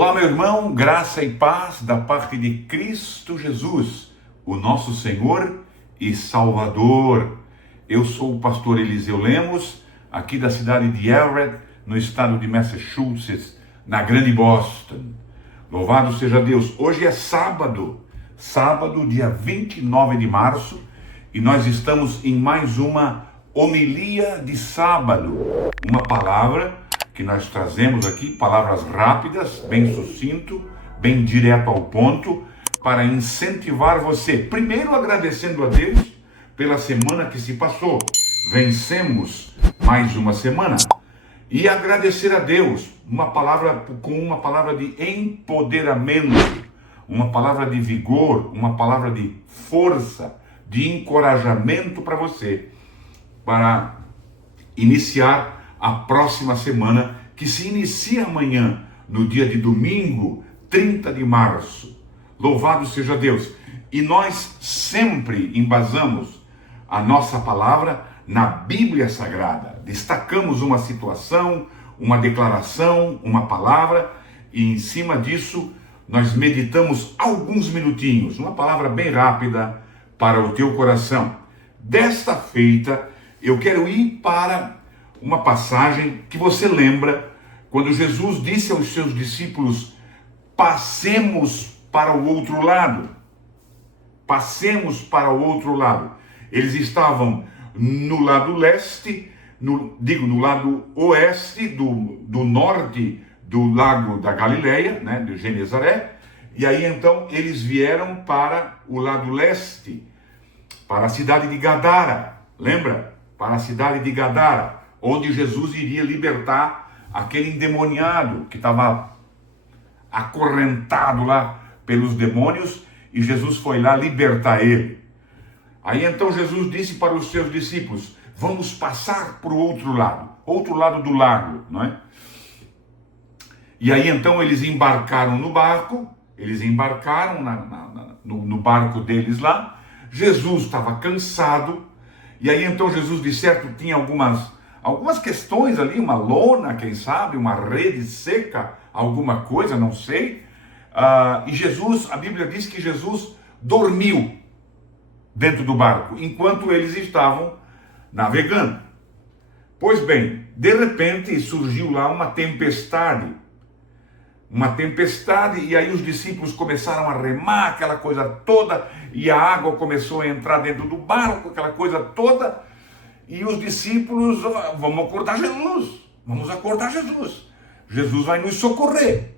Olá, meu irmão, graça e paz da parte de Cristo Jesus, o nosso Senhor e Salvador. Eu sou o pastor Eliseu Lemos, aqui da cidade de Everett, no estado de Massachusetts, na grande Boston. Louvado seja Deus. Hoje é sábado, dia 29 de março, e nós estamos em mais uma homilia de sábado, uma palavra que nós trazemos aqui, palavras rápidas, bem sucinto, bem direto ao ponto, para incentivar você. Primeiro agradecendo a Deus pela semana que se passou. Vencemos mais uma semana. E agradecer a Deus, com uma palavra de empoderamento, uma palavra de vigor, uma palavra de força, de encorajamento para você, para iniciar a próxima semana, que se inicia amanhã, no dia de domingo, 30 de março. Louvado seja Deus. E nós sempre embasamos a nossa palavra na Bíblia Sagrada. Destacamos uma situação, uma declaração, uma palavra, e em cima disso nós meditamos alguns minutinhos, uma palavra bem rápida para o teu coração. Desta feita, eu quero ir para uma passagem que você lembra quando Jesus disse aos seus discípulos: passemos para o outro lado. Passemos para o outro lado. Eles estavam no lado leste, no lado oeste do norte do lago da Galileia, né, de Genezaré, e aí então eles vieram para o lado leste, para a cidade de Gadara, lembra? Para a cidade de Gadara, onde Jesus iria libertar aquele endemoniado que estava acorrentado lá pelos demônios, e Jesus foi lá libertar ele. Aí então Jesus disse para os seus discípulos: vamos passar para o outro lado do lago, não é? E aí então eles embarcaram no barco, no barco deles lá. Jesus estava cansado, e aí então Jesus, de certo, tinha algumas questões ali, uma lona, quem sabe, uma rede seca, alguma coisa, não sei. E Jesus, a Bíblia diz que Jesus dormiu dentro do barco, enquanto eles estavam navegando. Pois bem, de repente surgiu lá uma tempestade, e aí os discípulos começaram a remar, aquela coisa toda, e a água começou a entrar dentro do barco, aquela coisa toda, e os discípulos: vamos acordar Jesus, Jesus vai nos socorrer.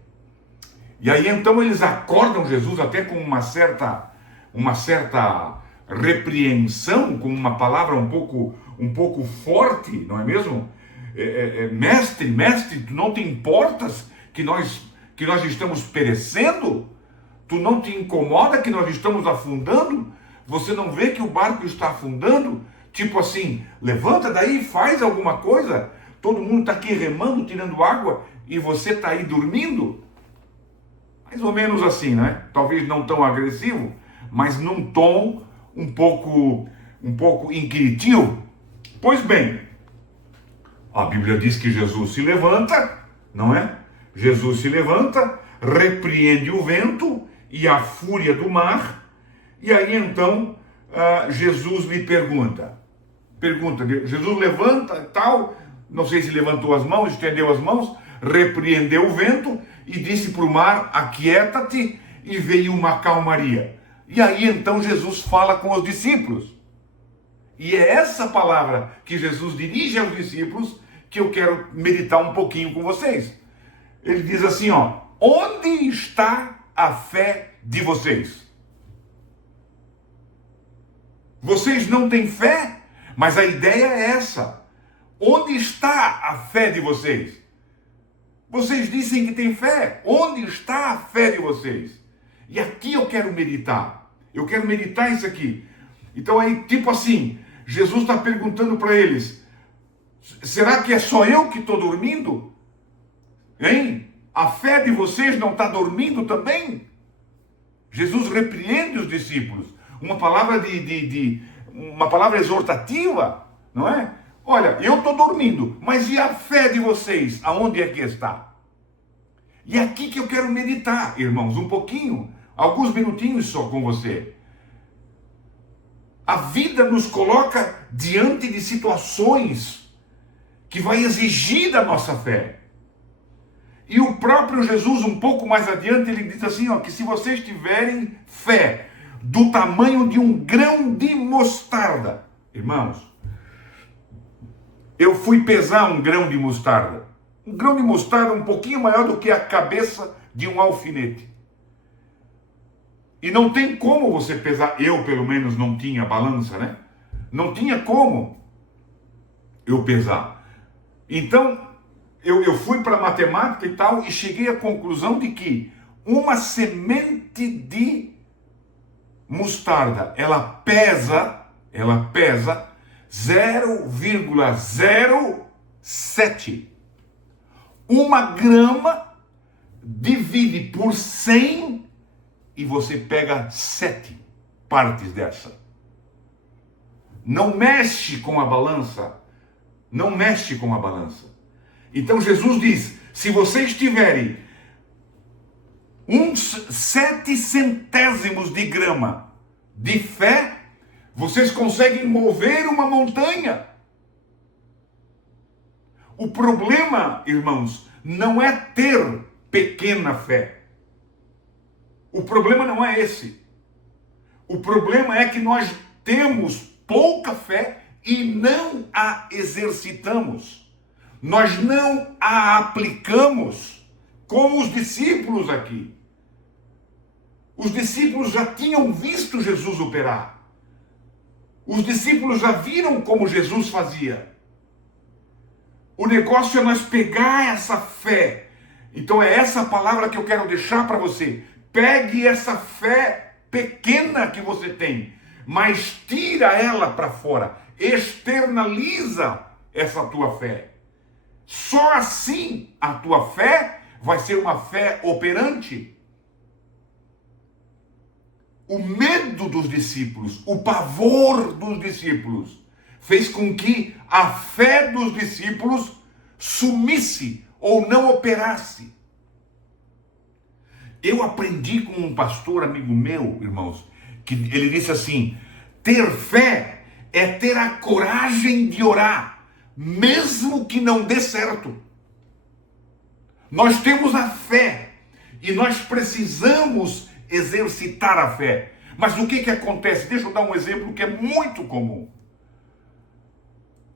E aí então eles acordam Jesus até com uma certa repreensão, com uma palavra um pouco forte, não é mesmo? Mestre, tu não te importas que nós estamos perecendo? Tu não te incomoda que nós estamos afundando? Você não vê que o barco está afundando? Tipo assim, levanta daí, faz alguma coisa. Todo mundo está aqui remando, tirando água, e você está aí dormindo? Mais ou menos assim, né? Talvez não tão agressivo, mas num tom um pouco inquisitivo. Pois bem, a Bíblia diz que Jesus se levanta, não é? Jesus se levanta, repreende o vento e a fúria do mar, e aí então Jesus lhe pergunta, Jesus levanta e tal, não sei se levantou as mãos, estendeu as mãos, repreendeu o vento e disse para o mar: aquieta-te, e veio uma calmaria. E aí então Jesus fala com os discípulos, e é essa palavra que Jesus dirige aos discípulos que eu quero meditar um pouquinho com vocês. Ele diz assim, onde está a fé de vocês? Vocês não têm fé? Mas a ideia é essa. Onde está a fé de vocês? Vocês dizem que têm fé. Onde está a fé de vocês? E aqui eu quero meditar. Eu quero meditar isso aqui. Então aí, tipo assim, Jesus está perguntando para eles: será que é só eu que estou dormindo? Hein? A fé de vocês não está dormindo também? Jesus repreende os discípulos. Uma palavra uma palavra exortativa, não é? Olha, eu estou dormindo, mas e a fé de vocês? Aonde é que está? E é aqui que eu quero meditar, irmãos, um pouquinho, alguns minutinhos só com você. A vida nos coloca diante de situações que vai exigir da nossa fé. E o próprio Jesus, um pouco mais adiante, ele diz assim, ó, que se vocês tiverem fé do tamanho de um grão de mostarda, irmãos, eu fui pesar um grão de mostarda. Um grão de mostarda um pouquinho maior do que a cabeça de um alfinete. E não tem como você pesar, eu pelo menos não tinha balança, né? Não tinha como eu pesar. Então, eu fui para matemática e tal, e cheguei à conclusão de que uma semente de mostarda, ela pesa 0,07. Uma grama divide por 100 e você pega 7 partes dessa. Não mexe com a balança. Não mexe com a balança. Então Jesus diz, se vocês tiverem uns 7 centésimos de grama de fé, vocês conseguem mover uma montanha. O problema, irmãos, não é ter pequena fé. O problema não é esse. O problema é que nós temos pouca fé e não a exercitamos. Nós não a aplicamos, como os discípulos aqui. Os discípulos já tinham visto Jesus operar. Os discípulos já viram como Jesus fazia. O negócio é nós pegar essa fé. Então é essa palavra que eu quero deixar para você. Pegue essa fé pequena que você tem, mas tira ela para fora. Externaliza essa tua fé. Só assim a tua fé vai ser uma fé operante. O medo dos discípulos, o pavor dos discípulos, fez com que a fé dos discípulos sumisse ou não operasse. Eu aprendi com um pastor amigo meu, irmãos, que ele disse assim, ter fé é ter a coragem de orar, mesmo que não dê certo. Nós temos a fé e nós precisamos exercitar a fé. Mas o que acontece? Deixa eu dar um exemplo que é muito comum.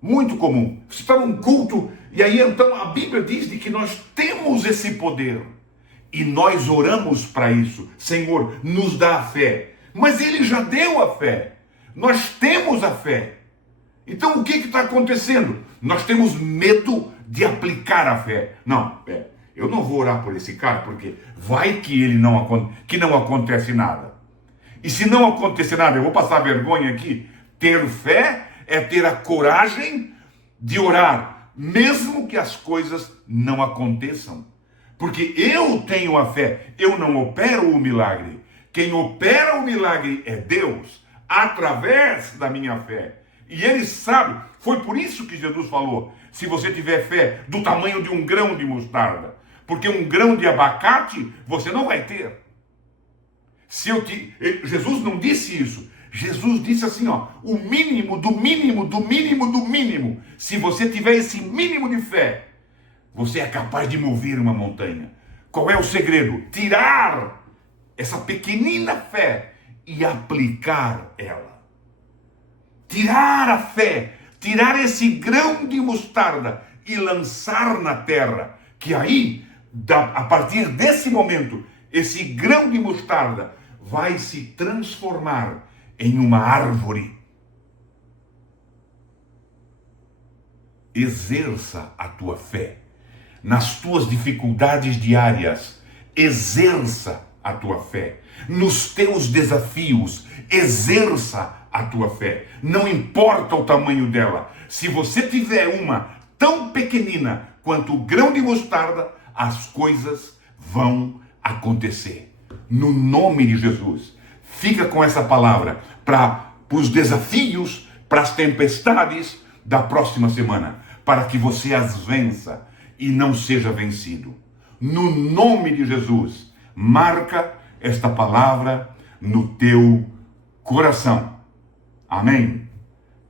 Muito comum. Você está num culto e aí então a Bíblia diz de que nós temos esse poder. E nós oramos para isso. Senhor, nos dá a fé. Mas Ele já deu a fé. Nós temos a fé. Então o que está acontecendo? Nós temos medo de aplicar a fé. Não, eu não vou orar por esse cara, porque vai que não acontece nada. E se não acontecer nada, eu vou passar vergonha aqui. Ter fé é ter a coragem de orar, mesmo que as coisas não aconteçam. Porque eu tenho a fé, eu não opero o milagre. Quem opera o milagre é Deus, através da minha fé. E Ele sabe, foi por isso que Jesus falou, se você tiver fé do tamanho de um grão de mostarda, porque um grão de abacate você não vai ter. Jesus não disse isso. Jesus disse assim, ó, o mínimo do mínimo do mínimo do mínimo. Se você tiver esse mínimo de fé, você é capaz de mover uma montanha. Qual é o segredo? Tirar essa pequenina fé e aplicar ela. Tirar a fé, tirar esse grão de mostarda e lançar na terra. Que aí, a partir desse momento, esse grão de mostarda vai se transformar em uma árvore. Exerça a tua fé. Nas tuas dificuldades diárias, exerça a tua fé. Nos teus desafios, exerça a tua fé. Não importa o tamanho dela. Se você tiver uma tão pequenina quanto o grão de mostarda, as coisas vão acontecer. No nome de Jesus. Fica com essa palavra para os desafios, para as tempestades da próxima semana, para que você as vença e não seja vencido. no nome de Jesus. Marca esta palavra no teu coração. Amém.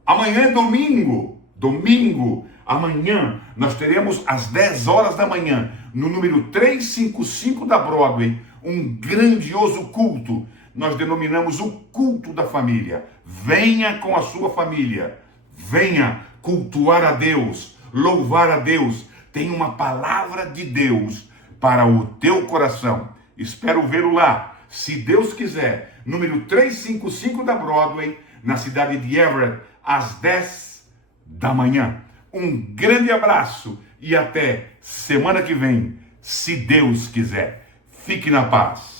Amanhã é domingo, amanhã nós teremos às 10 horas da manhã, no número 355 da Broadway, um grandioso culto. Nós denominamos o culto da família. Venha com a sua família, venha cultuar a Deus, louvar a Deus. Tem uma palavra de Deus para o teu coração. Espero vê-lo lá, se Deus quiser, número 355 da Broadway, na cidade de Everett, às 10 da manhã. Um grande abraço e até semana que vem, se Deus quiser. Fique na paz.